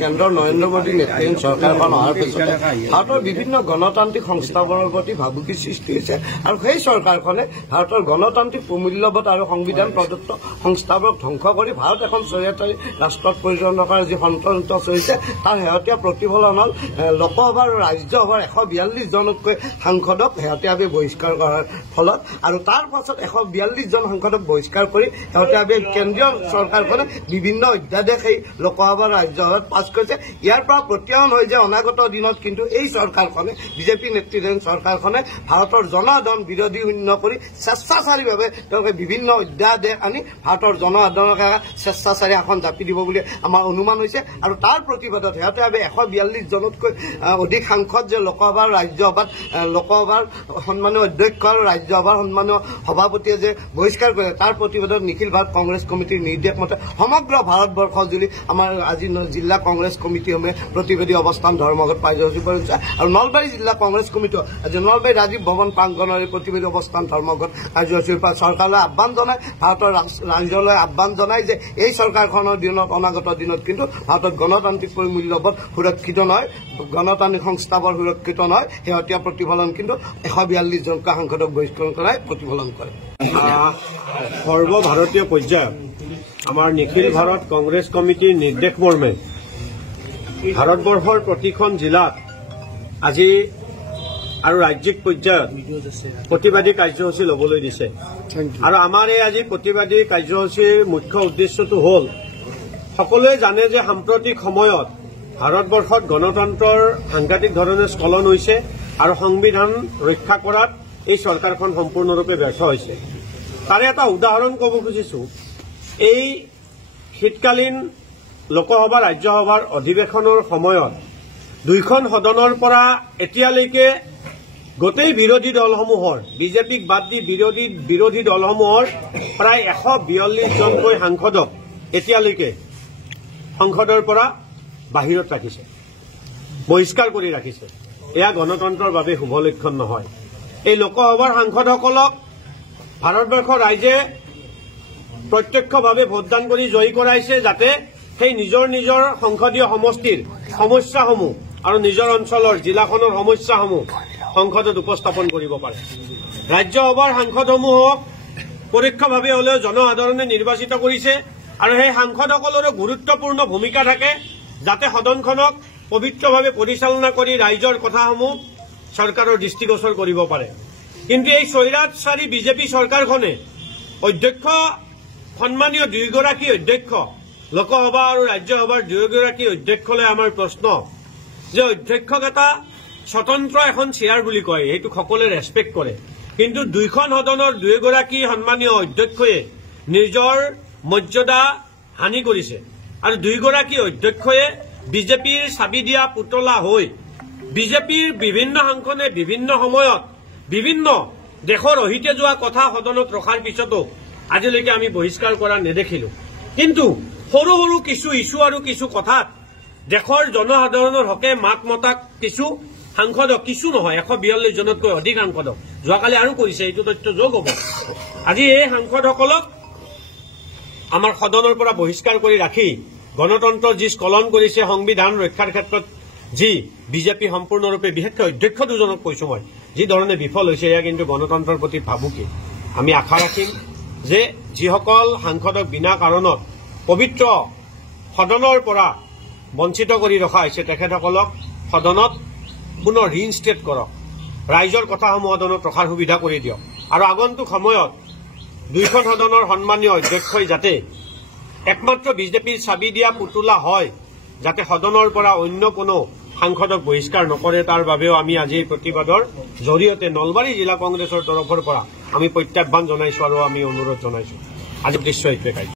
কেন্দ্ৰৰ নৰেন্দ্ৰ মোদী নেতৃত্বাধীন চৰকাৰখন অহাৰ পিছতে ভাৰতৰ বিভিন্ন গণতান্ত্ৰিক সংস্থাবোৰৰ প্ৰতি ভাবুকি সৃষ্টি হৈছে আৰু সেই চৰকাৰখনে ভাৰতৰ গণতান্ত্ৰিক প্ৰমূল্যবোধ আৰু সংবিধান প্ৰদত্ত সংস্থাবোৰক ধ্বংস কৰি ভাৰত এখন স্বৈৰাচাৰী ৰাষ্ট্ৰত পৰিণত কৰাৰ যি ষড়যন্ত্ৰ চলিছে তাৰ শেহতীয়া প্ৰতিফলন হ'ল লোকসভা আৰু ৰাজ্যসভাৰ 142 জনতকৈ সাংসদক শেহতীয়াভাৱে বহিষ্কাৰ কৰাৰ ফলত আৰু তাৰ পাছত 142 জন সাংসদক বহিষ্কাৰ কৰি শেহতীয়াভাৱে কেন্দ্ৰীয় চৰকাৰখনে বিভিন্ন অধ্যাদেশ এই লোকসভা ৰাজ্যসভাত পাছ কৰিছে। ইয়াৰ পৰা প্ৰত্যাহ্বান হয় যে অনাগত দিনত কিন্তু এই চৰকাৰখনে বিজেপি নেতৃত্বাধীন চৰকাৰখনে ভাৰতৰ জনসাধাৰণ বিৰোধী শূন্য কৰি স্বেচ্ছাচাৰীভাৱে তেওঁলোকে বিভিন্ন অধ্যাদেশ আনি ভাৰতৰ জনসাধাৰণক স্বেচ্ছাচাৰী শাসন জাপি দিব বুলি আমাৰ অনুমান হৈছে আৰু তাৰ প্ৰতিবাদত শেহতীয়াভাৱে 142 জনতকৈ অধিক সাংসদ যে লোকসভাৰ ৰাজ্যসভাত লোকসভাৰ সন্মানীয় অধ্যক্ষ আৰু ৰাজ্যসভাৰ সন্মানীয় সভাপতিয়ে যে বহিষ্কাৰ কৰে তাৰ প্ৰতিবাদত নিখিল ভাৰত কংগ্ৰেছ কমিটিৰ নিৰ্দেশ মতে সমগ্ৰ ভাৰতবৰ্ষ জুৰি আমাৰ আজি জিলা কংগ্ৰেছ কমিটিসমূহে প্ৰতিবাদী অৱস্থান ধৰ্মঘট কাৰ্যসূচী কৰিছে আৰু নলবাৰী জিলা কংগ্ৰেছ কমিটিও আজি নলবাৰী ৰাজীৱ ভৱন প্ৰাংগণৰ প্ৰতিবাদী অৱস্থান ধৰ্মঘট কাৰ্যসূচীৰ পৰা চৰকাৰলৈ আহ্বান জনায় ভাৰতৰ ৰাজ্যলৈ আহ্বান জনায় যে এই চৰকাৰখনৰ দিনত অনাগত দিনত কিন্তু ভাৰতত গণতান্ত্ৰিক মূল্যবোধ সুৰক্ষিত নহয় গণতান্ত্ৰিক সংস্থাবোৰ সুৰক্ষিত নহয় শেহতীয়া প্ৰতিফলন কিন্তু 142 জনকৈ সাংসদক বহিষ্কাৰ কৰাই প্ৰতিফলন কৰে। সৰ্বভাৰতীয় পৰ্যায়ত আমাৰ নিখিল ভাৰত কংগ্ৰেছ কমিটিৰ নিৰ্দেশ মৰ্মে ভাৰতবৰ্ষৰ প্ৰতিখন জিলাত আজি আৰু ৰাজ্যিক পৰ্যায়ত প্ৰতিবাদী কাৰ্যসূচী ল'বলৈ দিছে আৰু আমাৰ এই আজি প্ৰতিবাদী কাৰ্যসূচীৰ মুখ্য উদ্দেশ্যটো হ'ল সকলোৱে জানে যে সাম্প্ৰতিক সময়ত ভাৰতবৰ্ষত গণতন্ত্ৰৰ সাংঘাতিক ধৰণে স্খলন হৈছে আৰু সংবিধান ৰক্ষা কৰাত এই চৰকাৰখন সম্পূৰ্ণৰূপে ব্যৰ্থ হৈছে। তাৰে এটা উদাহৰণ ক'ব খুজিছো এই শীতকালীন লোকসভা ৰাজ্যসভাৰ অধিৱেশনৰ সময়ত দুইখন সদনৰ পৰা এতিয়ালৈকে গোটেই বিৰোধী দলসমূহৰ বিজেপিক বাদ দি বিৰোধী দলসমূহৰ প্ৰায় 142 জনকৈ সাংসদক এতিয়ালৈকে সংসদৰ পৰা বাহিৰত ৰাখিছে বহিষ্কাৰ কৰি ৰাখিছে। এয়া গণতন্ত্ৰৰ বাবে শুভ লক্ষণ নহয়। এই লোকসভাৰ সাংসদসকলক ভাৰতবৰ্ষৰ ৰাইজে প্ৰত্যক্ষভাৱে ভোটদান কৰি জয়ী কৰাইছে যাতে সেই নিজৰ নিজৰ সংসদীয় সমষ্টিৰ সমস্যাসমূহ আৰু নিজৰ অঞ্চলৰ জিলাখনৰ সমস্যাসমূহ সংসদত উপস্থাপন কৰিব পাৰে। ৰাজ্যসভাৰ সাংসদসমূহক পৰোক্ষভাৱে হলেও জনসাধাৰণে নিৰ্বাচিত কৰিছে আৰু সেই সাংসদসকলৰো গুৰুত্বপূৰ্ণ ভূমিকা থাকে যাতে সদনখনক পবিত্ৰভাৱে পৰিচালনা কৰি ৰাইজৰ কথাসমূহ চৰকাৰৰ দৃষ্টিগোচৰ কৰিব পাৰে। কিন্তু এই স্বৈৰাচাৰী বিজেপি চৰকাৰখনে অধ্যক্ষ সন্মানীয় দুয়োগৰাকী অধ্যক্ষ লোকসভা আৰু ৰাজ্যসভাৰ দুয়োগৰাকী অধ্যক্ষলৈ আমাৰ প্ৰশ্ন যে অধ্যক্ষক এটা স্বতন্ত্ৰ এখন চেয়াৰ বুলি কয় সেইটো সকলোৱে ৰেছপেক্ট কৰে কিন্তু দুইখন সদনৰ দুয়োগৰাকী সন্মানীয় অধ্যক্ষই নিজৰ মৰ্যাদা হানি কৰিছে আৰু দুয়োগৰাকী অধ্যক্ষই বিজেপিৰ চাবি দিয়া পুতলা হৈ বিজেপিৰ বিভিন্ন সাংসদে বিভিন্ন সময়ত বিভিন্ন দেশৰ অহিতে যোৱা কথা সদনত ৰখাৰ পিছতো আজিলৈকে আমি বহিষ্কাৰ কৰা নেদেখিলো। কিন্তু সৰু সৰু কিছু ইছ্যু আৰু কিছু কথাত দেশৰ জনসাধাৰণৰ হকে মাত মতা কিছু সাংসদক কিছু নহয় 142 জনতকৈ অধিক সাংসদক যোৱাকালি আৰু কৰিছে এইটো তথ্য যোগ হ'ব। আজি এই সাংসদসকলক আমাৰ সদনৰ পৰা বহিষ্কাৰ কৰি ৰাখি গণতন্ত্ৰৰ যি স্খলন কৰিছে সংবিধান ৰক্ষাৰ ক্ষেত্ৰত যি বিজেপি সম্পূৰ্ণৰূপে বিশেষকৈ অধ্যক্ষ দুজনক কৈছো মই যি ধৰণে বিফল হৈছে এয়া কিন্তু গণতন্ত্ৰৰ প্ৰতি ভাবুকি। আমি আশা ৰাখিম যে যিসকল সাংসদক বিনা কাৰণত পবিত্ৰ সদনৰ পৰা বঞ্চিত কৰি ৰখা হৈছে তেখেতসকলক সদনত পুনৰ ৰিইনষ্টেট কৰক ৰাইজৰ কথাসমূহ সদনত ৰখাৰ সুবিধা কৰি দিয়ক আৰু আগন্তুক সময়ত দুইখন সদনৰ সন্মানীয় অধ্যক্ষই যাতে একমাত্ৰ বিজেপিৰ চাবি দিয়া পুতলা হয় যাতে সদনৰ পৰা অন্য কোনো সাংসদক বহিষ্কাৰ নকৰে তাৰ বাবেও আমি আজি এই প্ৰতিবাদৰ জৰিয়তে নলবাৰী জিলা কংগ্ৰেছৰ তৰফৰ পৰা আমি প্ৰত্যাহ্বান জনাইছো আৰু আমি অনুৰোধ জনাইছো। আজি দৃশ্য এইটোৱে